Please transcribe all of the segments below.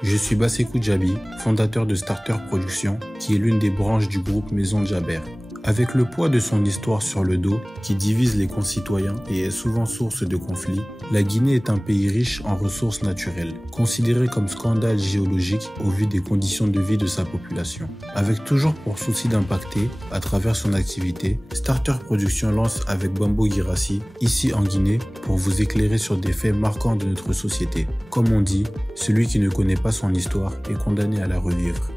Je suis Bassekou Djabi, fondateur de Starter Productions, qui est l'une des branches du groupe Maison Djaber. Avec le poids de son histoire sur le dos, qui divise les concitoyens et est souvent source de conflits, la Guinée est un pays riche en ressources naturelles, considéré comme scandale géologique au vu des conditions de vie de sa population. Avec toujours pour souci d'impacter, à travers son activité, Starter Productions lance avec Bambo Girassi, ici en Guinée, pour vous éclairer sur des faits marquants de notre société. Comme on dit, celui qui ne connaît pas son histoire est condamné à la revivre.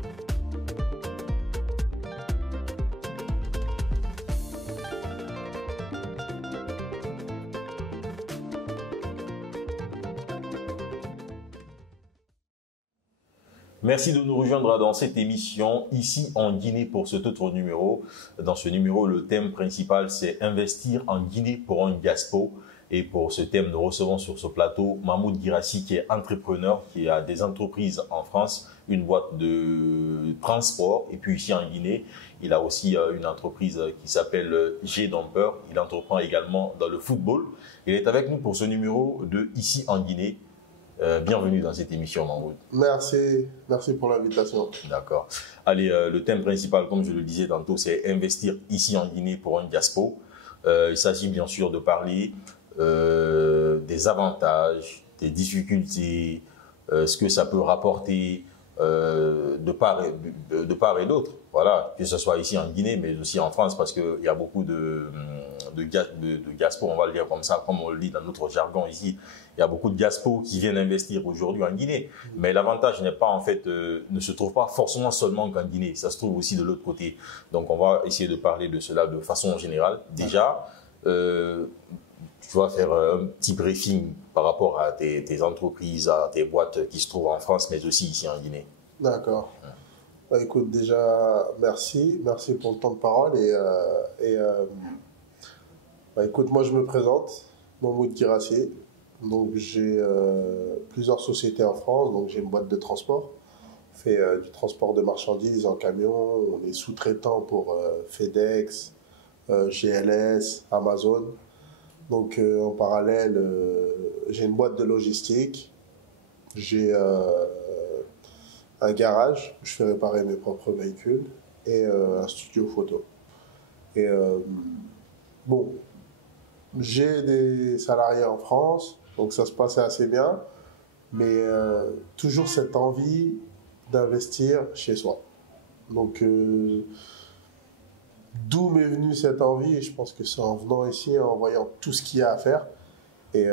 Merci de nous rejoindre dans cette émission ici en Guinée pour cet autre numéro. Dans ce numéro, le thème principal, c'est investir en Guinée pour un diaspora. Et pour ce thème, nous recevons sur ce plateau Mahmoud Girassi, qui est entrepreneur, qui a des entreprises en France, une boîte de transport. Et puis ici en Guinée, il a aussi une entreprise qui s'appelle G-Dumper. Il entreprend également dans le football. Il est avec nous pour ce numéro de Ici en Guinée. Bienvenue dans cette émission, Mahmoud. Merci pour l'invitation. D'accord. Allez, le thème principal, comme je le disais tantôt, c'est investir ici en Guinée pour un diaspora. Il s'agit bien sûr de parler des avantages, des difficultés, ce que ça peut rapporter de part et d'autre. Voilà, que ce soit ici en Guinée, mais aussi en France, parce qu'il y a beaucoup de diaspora, on va le dire comme ça, comme on le dit dans notre jargon ici. Il y a beaucoup de diaspora qui viennent investir aujourd'hui en Guinée. Mais l'avantage n'est pas, en fait, ne se trouve pas forcément seulement qu'en Guinée. Ça se trouve aussi de l'autre côté. Donc, on va essayer de parler de cela de façon générale. Déjà, tu vas faire un petit briefing par rapport à tes entreprises, à tes boîtes qui se trouvent en France, mais aussi ici en Guinée. D'accord. Bah, écoute, déjà, merci pour le temps de parole. Bah, écoute, moi, je me présente, Mahmoud Girassi. Donc, j'ai plusieurs sociétés en France. Donc, j'ai une boîte de transport. On fait du transport de marchandises en camion. On est sous-traitant pour FedEx, GLS, Amazon. Donc, en parallèle, j'ai une boîte de logistique. J'ai un garage où je fais réparer mes propres véhicules et un studio photo. Et bon, j'ai des salariés en France, donc ça se passait assez bien, mais toujours cette envie d'investir chez soi. Donc, d'où m'est venue cette envie, et je pense que c'est en venant ici, en voyant tout ce qu'il y a à faire. Et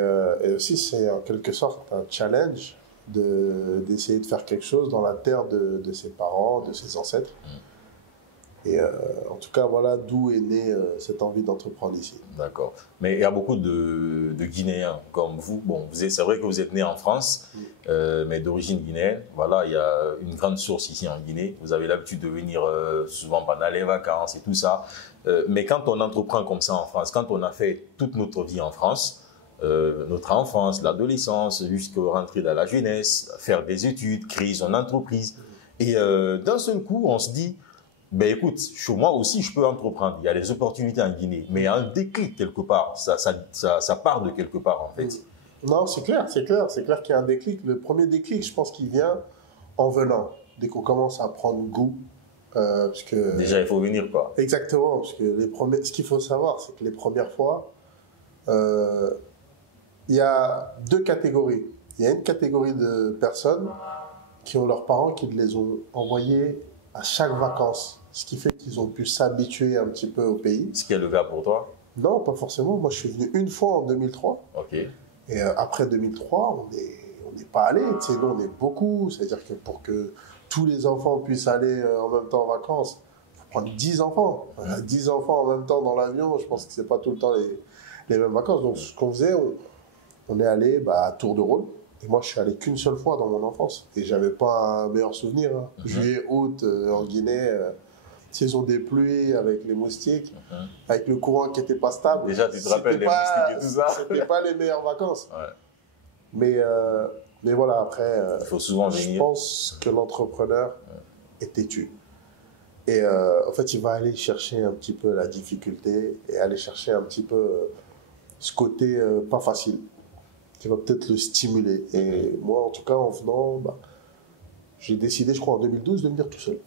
aussi, c'est en quelque sorte un challenge d'essayer de faire quelque chose dans la terre de ses parents, de ses ancêtres. Et en tout cas, voilà d'où est née cette envie d'entreprendre ici. D'accord. Mais il y a beaucoup de Guinéens comme vous. Bon, c'est vrai que vous êtes né en France, mais d'origine guinéenne. Voilà, il y a une grande source ici en Guinée. Vous avez l'habitude de venir souvent pendant les vacances et tout ça. Mais quand on entreprend comme ça en France, quand on a fait toute notre vie en France, notre enfance, l'adolescence, jusqu'à rentrer dans la jeunesse, faire des études, créer son entreprise, et d'un seul coup, on se dit, ben écoute, moi aussi je peux entreprendre. Il y a des opportunités en Guinée, mais il y a un déclic quelque part. Ça part de quelque part en fait. Non, c'est clair qu'il y a un déclic. Le premier déclic, je pense qu'il vient en venant, dès qu'on commence à prendre goût. Parce que, déjà, il faut venir quoi. Exactement, parce que ce qu'il faut savoir, c'est que les premières fois, il y a deux catégories. Il y a une catégorie de personnes qui ont leurs parents qui les ont envoyés à chaque vacances. Ce qui fait qu'ils ont pu s'habituer un petit peu au pays. Ce qui est le cas pour toi? Non, pas forcément. Moi, je suis venu une fois en 2003. Ok. Et après 2003, on n'est pas allé. Tu sais, nous, on est beaucoup. C'est-à-dire que pour que tous les enfants puissent aller en même temps en vacances, il faut prendre 10 enfants. 10 enfants en même temps dans l'avion, je pense que c'est pas tout le temps les mêmes vacances. Donc, ce qu'on faisait, on est allé à tour de rôle. Et moi, je suis allé qu'une seule fois dans mon enfance. Et j'avais pas un meilleur souvenir. Juillet, août, en Guinée, saison des pluies, avec les moustiques, avec le courant qui n'était pas stable. Déjà, tu te rappelles des moustiques et tout ça. C'était pas les meilleures vacances. Ouais. Mais voilà, après, il faut souvent venir. Je pense que l'entrepreneur est têtu. Et en fait, il va aller chercher un petit peu la difficulté et aller chercher un petit peu ce côté pas facile, qui va peut-être le stimuler. Et moi, en tout cas, en venant, j'ai décidé, je crois, en 2012, de venir tout seul.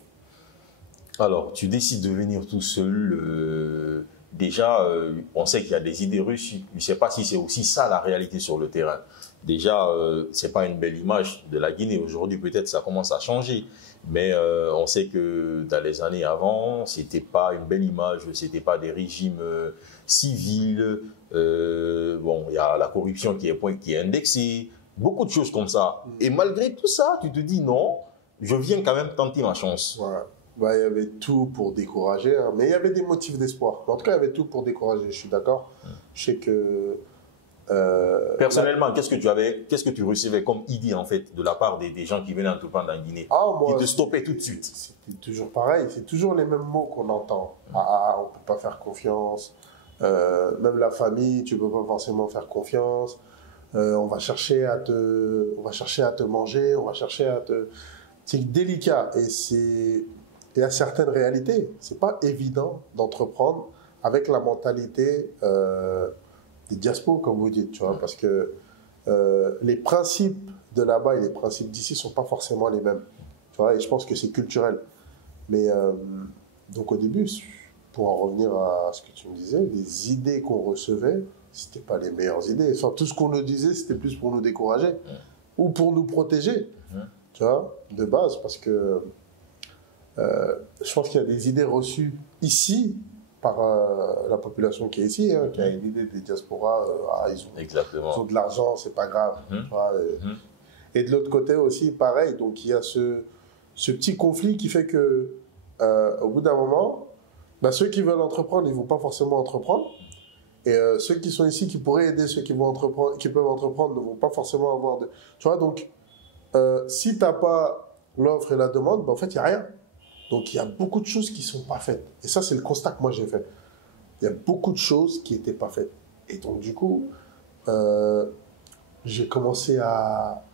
Alors, tu décides de venir tout seul. Déjà, on sait qu'il y a des idées reçues. Je ne sais pas si c'est aussi ça la réalité sur le terrain. Déjà, ce n'est pas une belle image de la Guinée. Aujourd'hui, peut-être ça commence à changer. Mais on sait que dans les années avant, ce n'était pas une belle image. Ce n'était pas des régimes civils. Bon, il y a la corruption qui est indexée. Beaucoup de choses comme ça. Et malgré tout ça, tu te dis non, je viens quand même tenter ma chance. Voilà. Bah, il y avait tout pour décourager, hein, mais il y avait des motifs d'espoir. En tout cas, il y avait tout pour décourager, je suis d'accord. Je sais que... Personnellement, qu'est-ce que tu recevais comme idée en fait de la part des gens qui venaient entreprendre en Guinée, qui te stoppaient tout de suite? C'était toujours pareil, c'est toujours les mêmes mots qu'on entend. Ah, on ne peut pas faire confiance. Même la famille, tu ne peux pas forcément faire confiance. On va chercher à te manger, on va chercher à te... C'est délicat et il y a certaines réalités. C'est pas évident d'entreprendre avec la mentalité des diaspos, comme vous dites, tu vois, parce que les principes de là-bas et les principes d'ici sont pas forcément les mêmes, tu vois, et je pense que c'est culturel. Mais donc au début, pour en revenir à ce que tu me disais, les idées qu'on recevait, c'était pas les meilleures idées. Enfin, tout ce qu'on nous disait, c'était plus pour nous décourager ou pour nous protéger, tu vois, de base, parce que je pense qu'il y a des idées reçues ici par la population qui est ici, hein, qui a une idée des diasporas, ils ont de l'argent, c'est pas grave. Tu vois, et de l'autre côté aussi, pareil, donc il y a ce petit conflit qui fait que au bout d'un moment, bah, ceux qui veulent entreprendre, ils vont pas forcément entreprendre. Et ceux qui sont ici, qui pourraient aider ceux qui peuvent entreprendre, ne vont pas forcément avoir de... Tu vois, donc, si tu n'as pas l'offre et la demande, bah, en fait, il n'y a rien. Donc, il y a beaucoup de choses qui ne sont pas faites. Et ça, c'est le constat que moi, j'ai fait. Il y a beaucoup de choses qui n'étaient pas faites. Et donc, du coup, j'ai commencé à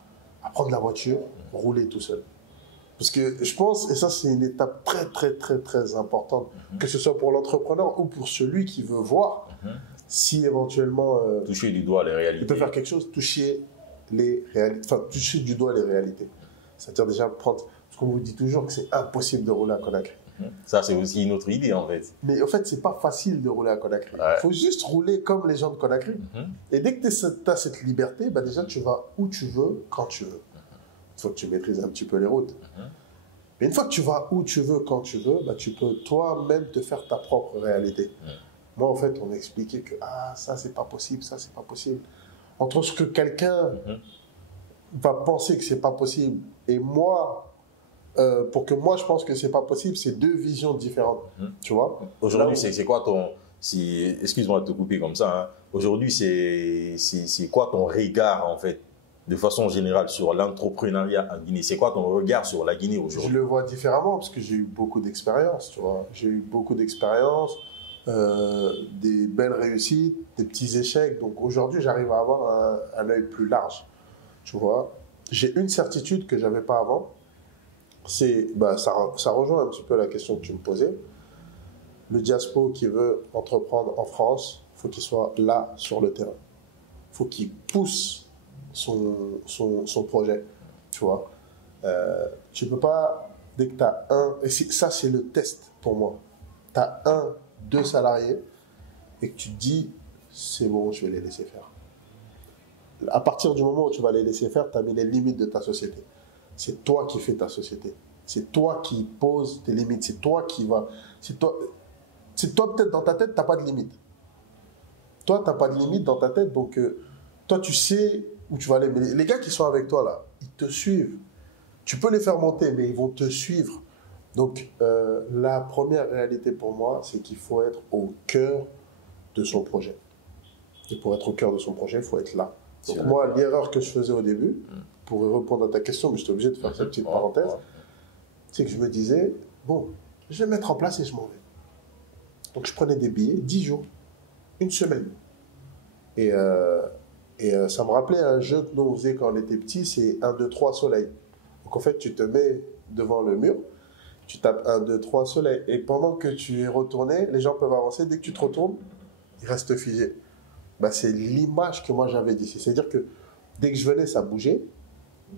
prendre la voiture, rouler tout seul. Parce que je pense, et ça, c'est une étape très, très, très, très importante, que ce soit pour l'entrepreneur ou pour celui qui veut voir si éventuellement... toucher du doigt les réalités. Il peut faire quelque chose, toucher les réalités. Enfin, toucher du doigt les réalités. C'est-à-dire déjà prendre... Parce qu'on vous dit toujours que c'est impossible de rouler à Conakry. Ça, c'est aussi une autre idée, en fait. Mais en fait, c'est pas facile de rouler à Conakry. Il faut juste rouler comme les gens de Conakry. Et dès que tu as cette liberté, bah déjà, tu vas où tu veux, quand tu veux. Il faut que tu maîtrises un petit peu les routes. Mais une fois que tu vas où tu veux, quand tu veux, bah, tu peux toi-même te faire ta propre réalité. Moi, en fait, on m'expliquait que ça, c'est pas possible, ça, c'est pas possible. Entre ce que quelqu'un va penser que c'est pas possible et moi, pour que moi, je pense que c'est pas possible, c'est deux visions différentes. Tu vois? Aujourd'hui, c'est quoi ton... excuse-moi de te couper comme ça. Hein. Aujourd'hui, c'est quoi ton regard, en fait, de façon générale, sur l'entrepreneuriat en Guinée? C'est quoi ton regard sur la Guinée aujourd'hui? Je le vois différemment parce que j'ai eu beaucoup d'expérience, tu vois. J'ai eu beaucoup d'expérience, des belles réussites, des petits échecs. Donc aujourd'hui, j'arrive à avoir un œil plus large, tu vois. J'ai une certitude que j'avais pas avant. C'est, ça rejoint un petit peu la question que tu me posais. Le diaspora qui veut entreprendre en France, il faut qu'il soit là sur le terrain. Il faut qu'il pousse son projet, tu vois. Tu peux pas, dès que tu as et ça c'est le test pour moi, tu as 2 salariés et que tu te dis, c'est bon, je vais les laisser faire. À partir du moment où tu vas les laisser faire, tu as mis les limites de ta société. C'est toi qui fais ta société. C'est toi qui poses tes limites. C'est toi qui vas... C'est toi peut-être dans ta tête, tu n'as pas de limite. Toi, tu n'as pas de limite dans ta tête, donc toi, tu sais où tu vas aller. Mais les gars qui sont avec toi, là, ils te suivent. Tu peux les faire monter, mais ils vont te suivre. Donc, la première réalité pour moi, c'est qu'il faut être au cœur de son projet. Et pour être au cœur de son projet, il faut être là. Donc, moi, l'erreur que je faisais au début, pour répondre à ta question, mais j'étais obligé de faire cette petite parenthèse, c'est que je me disais, bon, je vais mettre en place et je m'en vais. Donc, je prenais des billets, 10 jours, 1 semaine. Et ça me rappelait un jeu que nous on faisait quand on était petit, c'est 1, 2, 3 soleil. Donc en fait, tu te mets devant le mur, tu tapes 1, 2, 3 soleil. Et pendant que tu es retourné, les gens peuvent avancer. Dès que tu te retournes, ils restent figés. Bah, c'est l'image que moi j'avais d'ici. C'est-à-dire que dès que je venais, ça bougeait.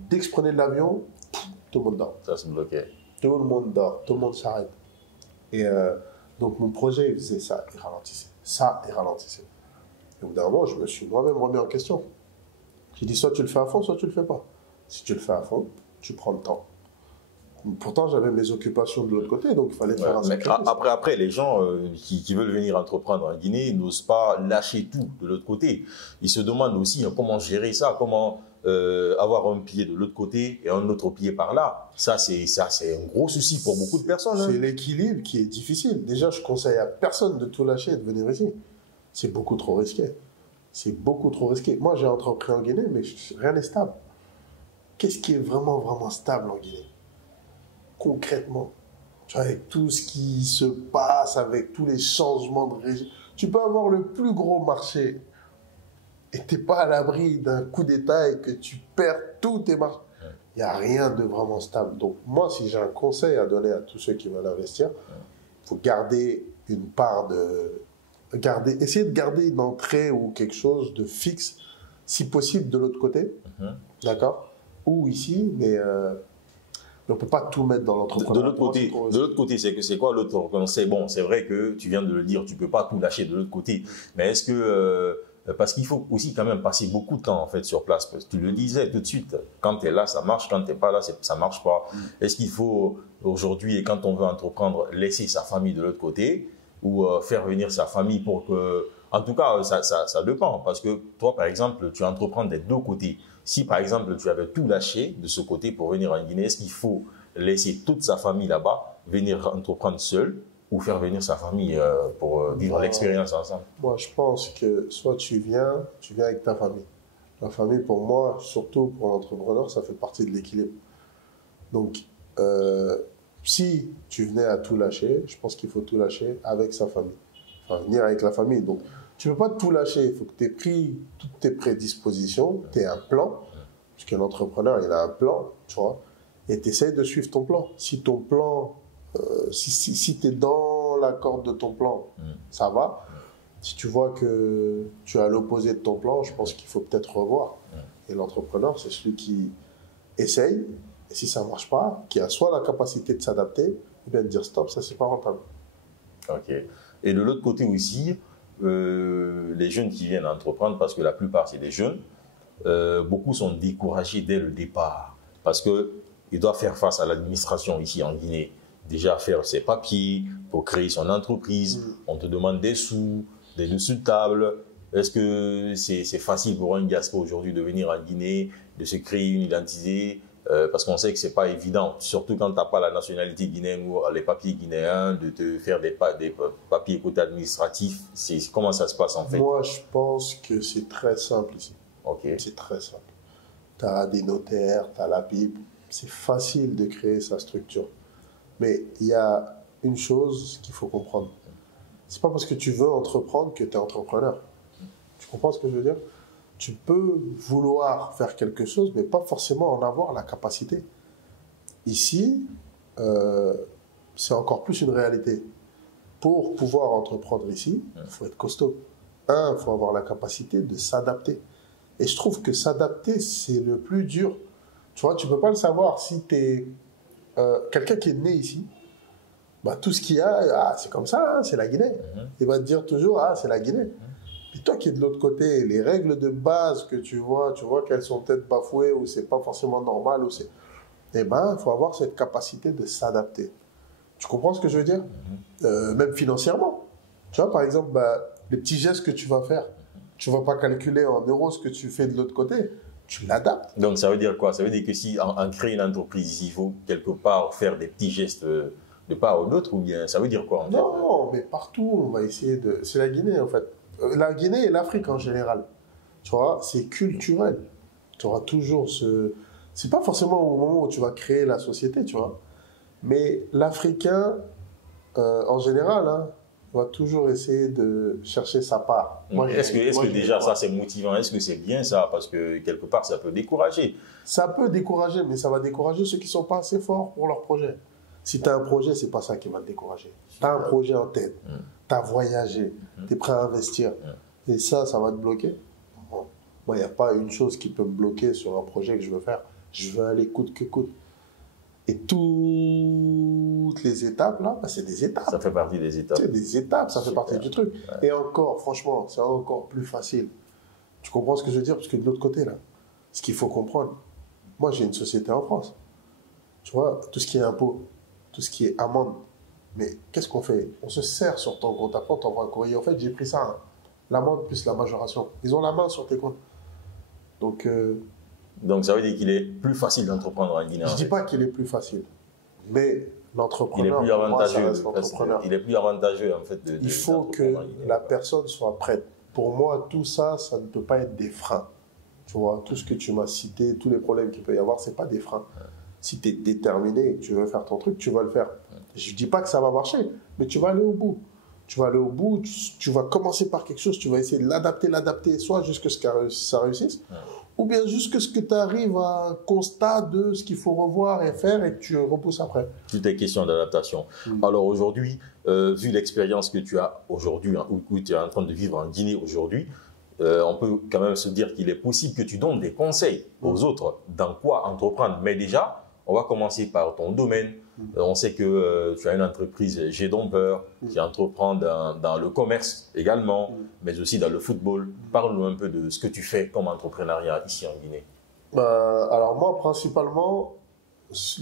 Dès que je prenais de l'avion, tout le monde dort. Ça se bloquait. Tout le monde dort, tout le monde s'arrête. Et donc mon projet, il faisait ça, il ralentissait. Ça, il ralentissait. Et au bout d'un moment, je me suis moi-même remis en question. J'ai dit, soit tu le fais à fond, soit tu le fais pas. Si tu le fais à fond, tu prends le temps. Pourtant, j'avais mes occupations de l'autre côté, donc il fallait faire un sacrifice. Après, les gens qui veulent venir entreprendre en Guinée n'osent pas lâcher tout de l'autre côté. Ils se demandent aussi comment gérer ça, comment avoir un pied de l'autre côté et un autre pied par là. Ça, c'est un gros souci pour beaucoup de personnes. C'est l'équilibre qui est difficile. Déjà, je conseille à personne de tout lâcher et de venir ici. C'est beaucoup trop risqué. C'est beaucoup trop risqué. Moi, j'ai entrepris en Guinée, mais rien n'est stable. Qu'est-ce qui est vraiment, vraiment stable en Guinée? Concrètement, tu vois, avec tout ce qui se passe, avec tous les changements de régime, tu peux avoir le plus gros marché et tu n'es pas à l'abri d'un coup d'État et que tu perds tous tes marchés. Il n'y a rien de vraiment stable. Donc moi, si j'ai un conseil à donner à tous ceux qui veulent investir, il faut garder une part de... essayer de garder une entrée ou quelque chose de fixe, si possible de l'autre côté, d'accord, ou ici, mais on ne peut pas tout mettre dans l'entrepreneuriat. De l'autre côté, c'est quoi l'autre conseil? Bon, c'est vrai que tu viens de le dire, tu ne peux pas tout lâcher de l'autre côté, mais est-ce que parce qu'il faut aussi quand même passer beaucoup de temps en fait sur place. Parce que tu le disais tout de suite, quand tu es là, ça marche, quand tu n'es pas là, ça ne marche pas. Est-ce qu'il faut aujourd'hui, et quand on veut entreprendre, laisser sa famille de l'autre côté ou faire venir sa famille pour que... En tout cas, ça dépend. Parce que toi, par exemple, tu entreprends des deux côtés. Si, par exemple, tu avais tout lâché de ce côté pour venir en Guinée, est-ce qu'il faut laisser toute sa famille là-bas, venir entreprendre seul ou faire venir sa famille pour vivre l'expérience ensemble? Moi, je pense que soit tu viens avec ta famille. La famille, pour moi, surtout pour l'entrepreneur, ça fait partie de l'équilibre. Donc, si tu venais à tout lâcher, je pense qu'il faut tout lâcher avec sa famille. Enfin, venir avec la famille. Donc, tu ne peux pas tout lâcher. Il faut que tu aies pris toutes tes prédispositions, tu aies un plan. Parce qu'un entrepreneur, il a un plan, tu vois. Et tu essaies de suivre ton plan. Si ton plan, si tu es dans la corde de ton plan, ça va. Si tu vois que tu es à l'opposé de ton plan, je pense qu'il faut peut-être revoir. Et l'entrepreneur, c'est celui qui essaye. Et si ça ne marche pas, qui a soit la capacité de s'adapter, ou bien de dire stop, ça, c'est pas rentable. Ok. Et de l'autre côté aussi, les jeunes qui viennent entreprendre, parce que la plupart c'est des jeunes, beaucoup sont découragés dès le départ parce qu'ils doivent faire face à l'administration ici en Guinée. Déjà faire ses papiers pour créer son entreprise, on te demande des sous, des dessous de table. Est-ce que c'est facile pour un diaspora aujourd'hui de venir en Guinée, de se créer une identité? Parce qu'on sait que c'est pas évident, surtout quand tu n'as pas la nationalité guinéenne ou les papiers guinéens, de te faire des papiers côté administratif. Comment ça se passe en fait? Moi, je pense que c'est très simple ici. Okay. C'est très simple. Tu as des notaires, tu as la Bible. C'est facile de créer sa structure. Mais il y a une chose qu'il faut comprendre. C'est pas parce que tu veux entreprendre que tu es entrepreneur. Tu comprends ce que je veux dire? Tu peux vouloir faire quelque chose, mais pas forcément en avoir la capacité. Ici, c'est encore plus une réalité. Pour pouvoir entreprendre ici, il faut être costaud. Il faut avoir la capacité de s'adapter. Et je trouve que s'adapter, c'est le plus dur. Tu vois, tu ne peux pas le savoir si tu es quelqu'un qui est né ici. Bah, tout ce qu'il y a, c'est comme ça, hein, c'est la Guinée. Il va te dire toujours, c'est la Guinée. Puis toi qui es de l'autre côté, les règles de base que tu vois qu'elles sont peut-être bafouées ou c'est pas forcément normal. Eh ben, il faut avoir cette capacité de s'adapter. Tu comprends ce que je veux dire? Même financièrement. Tu vois, par exemple, les petits gestes que tu vas faire, tu ne vas pas calculer en euros ce que tu fais de l'autre côté. Tu l'adaptes. Donc, ça veut dire quoi? Ça veut dire que si on crée une entreprise, il faut quelque part faire des petits gestes de part ou d'autre, ou bien ça veut dire quoi en fait? Non, mais partout, on va essayer de... C'est la Guinée, en fait. La Guinée et l'Afrique en général. Tu vois, c'est culturel. Tu auras toujours ce... C'est pas forcément au moment où tu vas créer la société, tu vois. Mais l'Africain, en général, va toujours essayer de chercher sa part. Est-ce que déjà ça c'est motivant? Est-ce que c'est bien ça? Parce que quelque part ça peut décourager. Ça peut décourager, mais ça va décourager ceux qui ne sont pas assez forts pour leur projet. Si tu as un projet, c'est pas ça qui va te décourager. Tu as un projet en tête, tu as voyagé, tu es prêt à investir. Et ça va te bloquer. Bon. Moi, il n'y a pas une chose qui peut me bloquer sur un projet que je veux faire. Je veux aller coûte que coûte. Et toutes les étapes, là, bah, c'est des étapes. Ça fait partie des étapes. C'est des étapes, ça fait partie du truc. Ouais. Et encore, franchement, c'est encore plus facile. Tu comprends ce que je veux dire? Parce que de l'autre côté, là, ce qu'il faut comprendre, moi, j'ai une société en France. Tu vois, tout ce qui est impôt, tout ce qui est amende, mais qu'est-ce qu'on fait? On se sert sur ton compte. Après, on t'envoie un courrier. En fait, j'ai pris ça, hein, l'amende plus la majoration. Ils ont la main sur tes comptes. Donc ça veut dire qu'il est plus facile d'entreprendre en Guinée. Je ne dis pas qu'il est plus facile, mais l'entrepreneur, il est plus avantageux. L'entrepreneur. Il est plus avantageux, en fait. Il faut que la personne soit prête. Pour moi, tout ça, ça ne peut pas être des freins. Tu vois, tout ce que tu m'as cité, tous les problèmes qu'il peut y avoir, ce n'est pas des freins. Si tu es déterminé et que tu veux faire ton truc, tu vas le faire. Je ne dis pas que ça va marcher, mais tu vas aller au bout. Tu vas aller au bout, tu vas commencer par quelque chose, tu vas essayer de l'adapter, soit jusqu'à ce que ça réussisse, ou bien jusqu'à ce que tu arrives à un constat de ce qu'il faut revoir et faire et que tu repousses après. Tout est question d'adaptation. Alors aujourd'hui, vu l'expérience que tu as aujourd'hui, hein, ou tu es en train de vivre en Guinée aujourd'hui, on peut quand même se dire qu'il est possible que tu donnes des conseils aux autres dans quoi entreprendre. Mais déjà, on va commencer par ton domaine. On sait que tu as une entreprise G-Domper qui entreprend dans le commerce également, mais aussi dans le football. Parle-nous un peu de ce que tu fais comme entrepreneuriat ici en Guinée. Alors moi, principalement,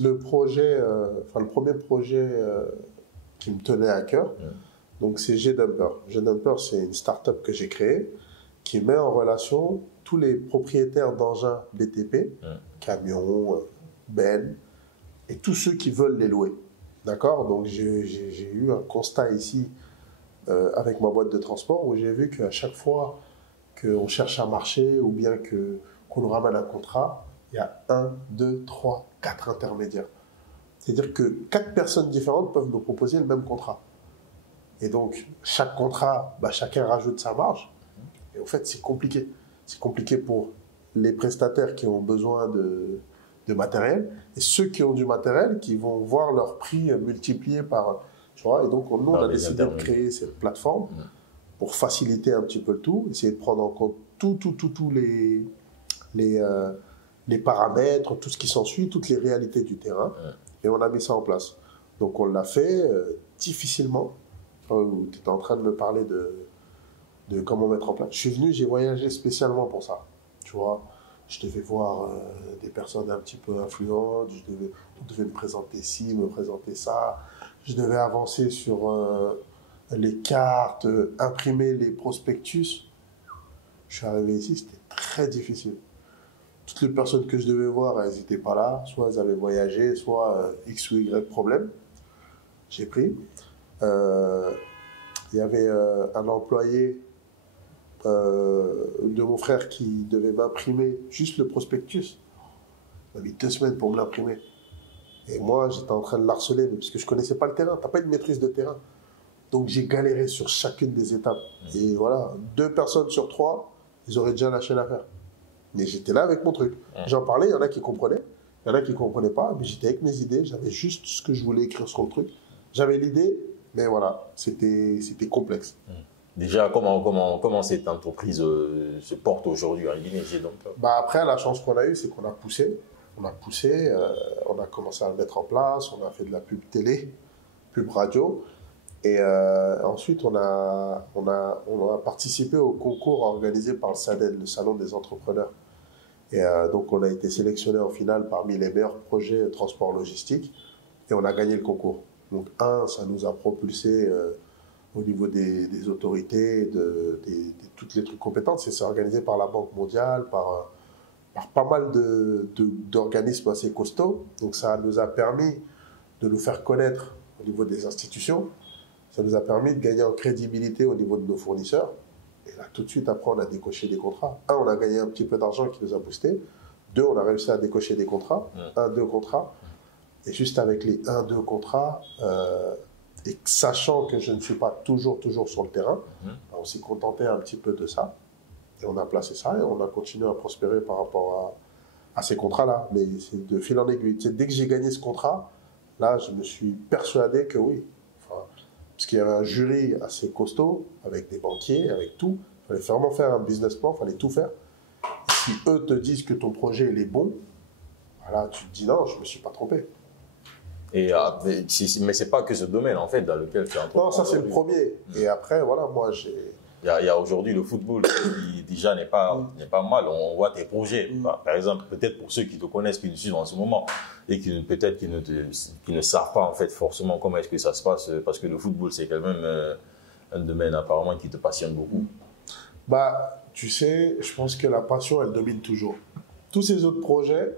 le premier projet qui me tenait à cœur, donc c'est G-Dumper. G-Dumper, c'est une start-up que j'ai créée qui met en relation tous les propriétaires d'engins BTP, camions, bennes, et tous ceux qui veulent les louer. D'accord? Donc j'ai eu un constat ici avec ma boîte de transport où j'ai vu qu'à chaque fois qu'on cherche à marcher ou bien qu'on nous ramène un contrat, il y a 1, 2, 3, 4 intermédiaires. C'est-à-dire que 4 personnes différentes peuvent nous proposer le même contrat. Et donc, chaque contrat, chacun rajoute sa marge. Et en fait, c'est compliqué. C'est compliqué pour les prestataires qui ont besoin de matériel et ceux qui ont du matériel qui vont voir leur prix multiplié par... Tu vois, et donc, nous, on a décidé de créer cette plateforme pour faciliter un petit peu le tout, essayer de prendre en compte tous les paramètres, tout ce qui s'ensuit, toutes les réalités du terrain. Et on a mis ça en place. Donc, on l'a fait difficilement. Tu étais en train de me parler de comment mettre en place. Je suis venu, j'ai voyagé spécialement pour ça. Tu vois, je devais voir des personnes un petit peu influentes, on devait me présenter ci, me présenter ça. Je devais avancer sur les cartes, imprimer les prospectus. Je suis arrivé ici, c'était très difficile. Toutes les personnes que je devais voir, elles n'étaient pas là. Soit elles avaient voyagé, soit X ou Y problème. J'ai pris. Il y avait un employé de mon frère qui devait m'imprimer juste le prospectus. Il a mis 2 semaines pour me l'imprimer. Et moi, j'étais en train de l'harceler parce que je ne connaissais pas le terrain. Tu n'as pas une maîtrise de terrain. Donc, j'ai galéré sur chacune des étapes. Et voilà, 2 personnes sur 3, ils auraient déjà lâché l'affaire. Mais j'étais là avec mon truc. J'en parlais, il y en a qui comprenaient, il y en a qui ne comprenaient pas, mais j'étais avec mes idées, j'avais juste ce que je voulais écrire sur le truc. J'avais l'idée, mais voilà, c'était complexe. Déjà, comment cette entreprise se porte aujourd'hui en Guinée? Après, la chance qu'on a eue, c'est qu'on a poussé. On a commencé à le mettre en place, on a fait de la pub télé, pub radio. Et ensuite, on a participé au concours organisé par le SADEL, le Salon des entrepreneurs. Et donc, on a été sélectionné en finale parmi les meilleurs projets de transport logistique et on a gagné le concours. Donc, ça nous a propulsé au niveau des autorités, de toutes les trucs compétentes. C'est organisé par la Banque mondiale, par pas mal d'organismes assez costauds. Donc, ça nous a permis de nous faire connaître au niveau des institutions. Ça nous a permis de gagner en crédibilité au niveau de nos fournisseurs. Et là, tout de suite, après, on a décoché des contrats. On a gagné un petit peu d'argent qui nous a boosté. 2, on a réussi à décocher des contrats. 1, 2 contrats. Et juste avec les 1, 2 contrats, et sachant que je ne suis pas toujours sur le terrain, on s'est contenté un petit peu de ça. Et on a placé ça et on a continué à prospérer par rapport à ces contrats-là. Mais c'est de fil en aiguille. Dès que j'ai gagné ce contrat, là, je me suis persuadé que oui. Parce qu'il y avait un jury assez costaud, avec des banquiers, avec tout. Il fallait vraiment faire un business plan, il fallait tout faire. Et si eux te disent que ton projet il est bon, voilà, tu te dis non, je ne me suis pas trompé. Mais c'est pas que ce domaine, en fait, dans lequel tu es entrepreneur. Non, ça, c'est le premier. Et après, voilà, moi, j'ai... Il y a aujourd'hui le football qui déjà n'est pas mal. On voit tes projets. Par exemple, peut-être pour ceux qui te connaissent, qui te suivent en ce moment et qui ne savent pas en fait forcément comment est-ce que ça se passe, parce que le football c'est quand même un domaine apparemment qui te passionne beaucoup. Bah, tu sais, je pense que la passion, elle domine toujours. Tous ces autres projets,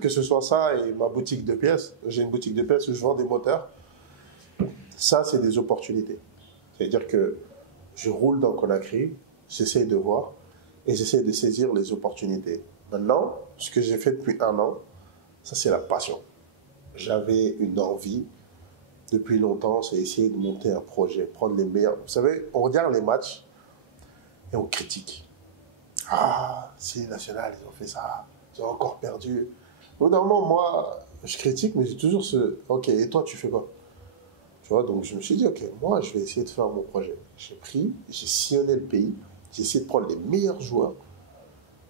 que ce soit ça et ma boutique de pièces, j'ai une boutique de pièces où je vends des moteurs. Ça, c'est des opportunités. C'est-à-dire que je roule dans Conakry, j'essaie de voir et j'essaie de saisir les opportunités. Maintenant, ce que j'ai fait depuis 1 an, ça c'est la passion. J'avais une envie depuis longtemps, c'est essayer de monter un projet, prendre les meilleurs. Vous savez, on regarde les matchs et on critique. Ah, si national, ils ont fait ça, ils ont encore perdu. Normalement, moi, je critique, mais j'ai toujours ce... Ok, et toi, tu fais quoi? Tu vois, donc je me suis dit, ok, moi, je vais essayer de faire mon projet. J'ai sillonné le pays, j'ai essayé de prendre les meilleurs joueurs,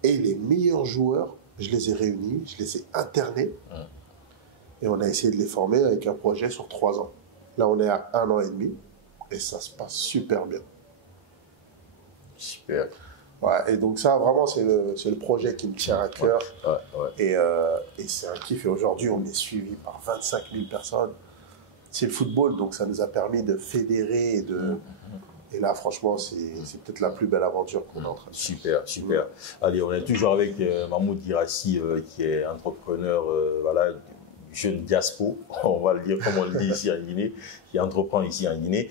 et les meilleurs joueurs, je les ai réunis, je les ai internés, et on a essayé de les former avec un projet sur 3 ans. Là, on est à 1 an et demi, et ça se passe super bien. Super. Ouais, et donc ça, vraiment, c'est le projet qui me tient à cœur. Ouais. Et c'est un kiff. Et aujourd'hui, on est suivi par 25 000 personnes. C'est le football, donc ça nous a permis de fédérer. Et là, franchement, c'est peut-être la plus belle aventure qu'on est en train de faire. Super. Allez, on est toujours avec Mahmoud Guirassy, qui est entrepreneur, voilà, jeune diaspo, on va le dire comme on le dit ici en Guinée, qui entreprend ici en Guinée.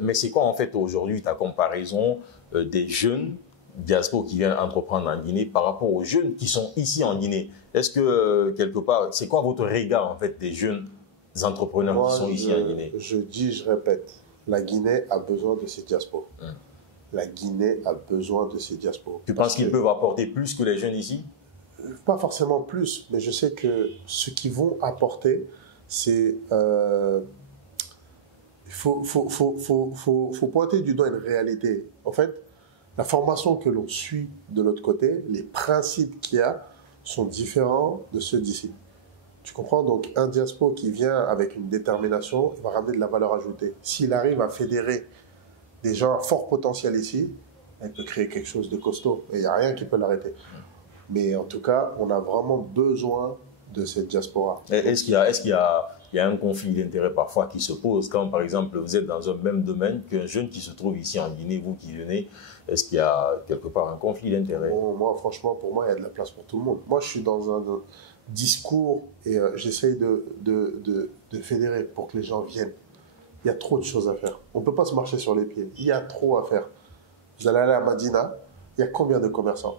Mais c'est quoi, en fait, aujourd'hui, ta comparaison des jeunes diaspora qui viennent entreprendre en Guinée par rapport aux jeunes qui sont ici en Guinée? Est-ce que, quelque part, c'est quoi votre regard, en fait, des jeunes entrepreneurs qui sont ici en Guinée? Je répète, la Guinée a besoin de ces diasporas. La Guinée a besoin de ces diasporas. Tu penses qu'ils peuvent apporter plus que les jeunes ici? Pas forcément plus, mais je sais que ce qu'ils vont apporter, c'est... Il faut pointer du doigt une réalité. En fait, la formation que l'on suit de l'autre côté, les principes qu'il y a sont différents de ceux d'ici. Tu comprends? Donc, un diaspora qui vient avec une détermination, il va ramener de la valeur ajoutée. S'il arrive à fédérer des gens à fort potentiel ici, il peut créer quelque chose de costaud. Et il n'y a rien qui peut l'arrêter. Mais en tout cas, on a vraiment besoin de cette diaspora. Est-ce qu'il y a un conflit d'intérêts parfois qui se pose quand, par exemple, vous êtes dans un même domaine qu'un jeune qui se trouve ici en Guinée, vous qui venez, est-ce qu'il y a quelque part un conflit d'intérêts? Moi, franchement, pour moi, il y a de la place pour tout le monde. Moi, je suis dans un discours et j'essaye de fédérer pour que les gens viennent. Il y a trop de choses à faire. On ne peut pas se marcher sur les pieds. Il y a trop à faire. Vous allez aller à Madina, il y a combien de commerçants?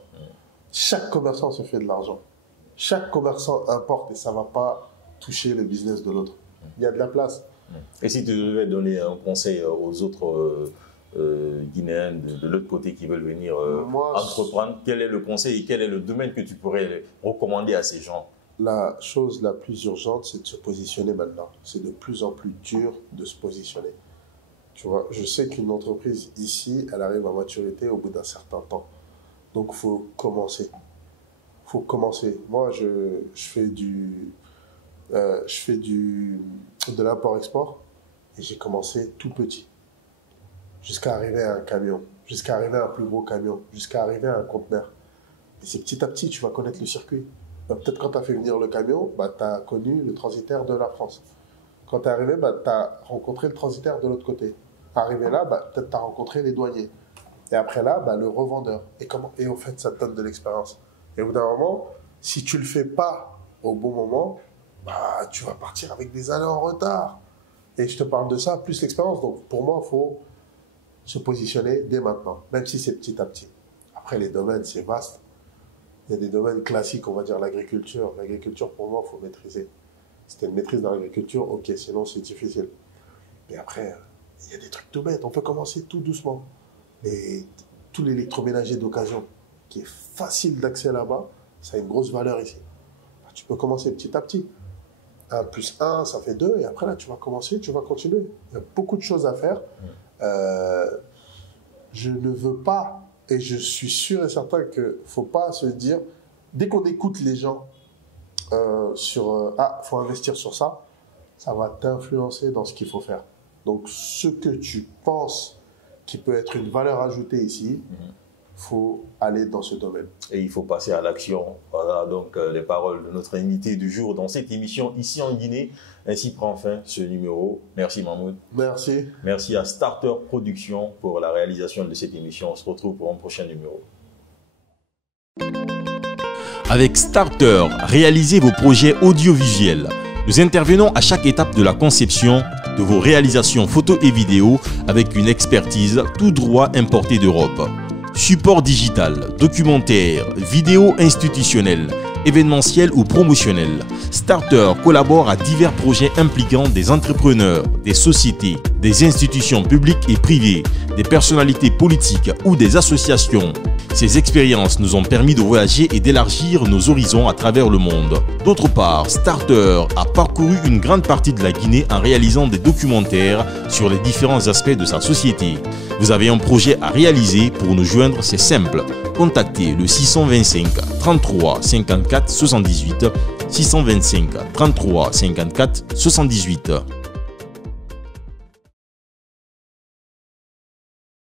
Chaque commerçant se fait de l'argent. Chaque commerçant importe et ça ne va pas toucher le business de l'autre. Il y a de la place. Et si tu devais donner un conseil aux autres Guinéens de l'autre côté qui veulent venir entreprendre, quel est le conseil et quel est le domaine que tu pourrais recommander à ces gens? La chose la plus urgente, c'est de se positionner maintenant. C'est de plus en plus dur de se positionner. Tu vois, je sais qu'une entreprise ici, elle arrive à maturité au bout d'un certain temps. Donc, il faut commencer. Il faut commencer. Moi, je fais de l'import-export et j'ai commencé tout petit. Jusqu'à arriver à un camion, jusqu'à arriver à un plus gros camion, jusqu'à arriver à un conteneur. Et c'est petit à petit, tu vas connaître le circuit. Peut-être quand tu as fait venir le camion, tu as connu le transitaire de la France. Quand tu es arrivé, tu as rencontré le transitaire de l'autre côté. Arrivé là, peut-être tu as rencontré les douaniers. Et après là, le revendeur. Et au fait, ça te donne de l'expérience. Et au bout d'un moment, si tu ne le fais pas au bon moment, tu vas partir avec des années en retard. Et je te parle de ça, plus l'expérience. Donc pour moi, il faut se positionner dès maintenant, même si c'est petit à petit. Après, les domaines, c'est vaste. Il y a des domaines classiques, on va dire l'agriculture. L'agriculture, pour moi, il faut maîtriser. Si tu as une maîtrise dans l'agriculture, ok, sinon c'est difficile. Mais après, il y a des trucs tout bêtes. On peut commencer tout doucement. Et tout l'électroménager d'occasion, qui est facile d'accès là-bas, ça a une grosse valeur ici. Tu peux commencer petit à petit. 1 plus 1, ça fait 2. Et après, là, tu vas commencer, tu vas continuer. Il y a beaucoup de choses à faire. Je ne veux pas, et je suis sûr et certain qu'il ne faut pas se dire, dès qu'on écoute les gens il faut investir sur ça, ça va t'influencer dans ce qu'il faut faire. Donc, ce que tu penses qui peut être une valeur ajoutée ici, faut aller dans ce domaine. Et il faut passer à l'action. Voilà donc les paroles de notre invité du jour dans cette émission ici en Guinée. Ainsi prend fin ce numéro. Merci Mahmoud. Merci. Merci à Starter Production pour la réalisation de cette émission. On se retrouve pour un prochain numéro. Avec Starter, réalisez vos projets audiovisuels. Nous intervenons à chaque étape de la conception de vos réalisations photos et vidéos avec une expertise tout droit importée d'Europe. Support digital, documentaire, vidéo institutionnelle, événementiel ou promotionnel. Starter collabore à divers projets impliquant des entrepreneurs, des sociétés, des institutions publiques et privées, des personnalités politiques ou des associations. Ces expériences nous ont permis de voyager et d'élargir nos horizons à travers le monde. D'autre part, Starter a parcouru une grande partie de la Guinée en réalisant des documentaires sur les différents aspects de sa société. Vous avez un projet à réaliser, pour nous joindre, c'est simple. Contactez le 625 33 54 78 625 33 54 78.